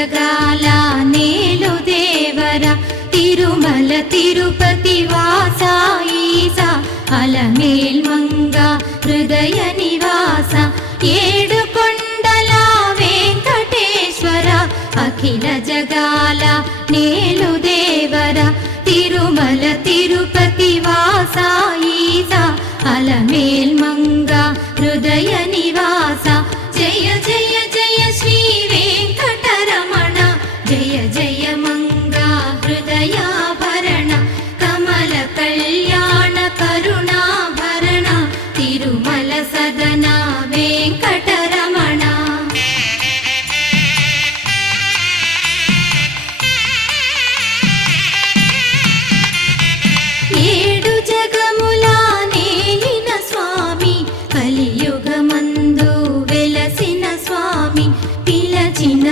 జగాల నేలు దేవర తిరుమల తిరుపతి వాస ఈసా అలమేల్ మంగ హృదయ నివాస ఏడు కొండల వెంకటేశ్వర అఖిల జగాల నేలు దేవర తిరుమల తిరుపతి వాస ఈసా అలమేల్ మంగ హృదయ నివాస జయ జయ జయ శ్రీ వెంకటరమణ జయ జయ మంగ హృదయాభరణ కమల కళ్యాణ కరుణాభరణ తిరుమల సదన వెంకటరమణ ఏడు జగముల నేలిన స్వామి కలియుగమందు వెలసిన స్వామి పిలచిన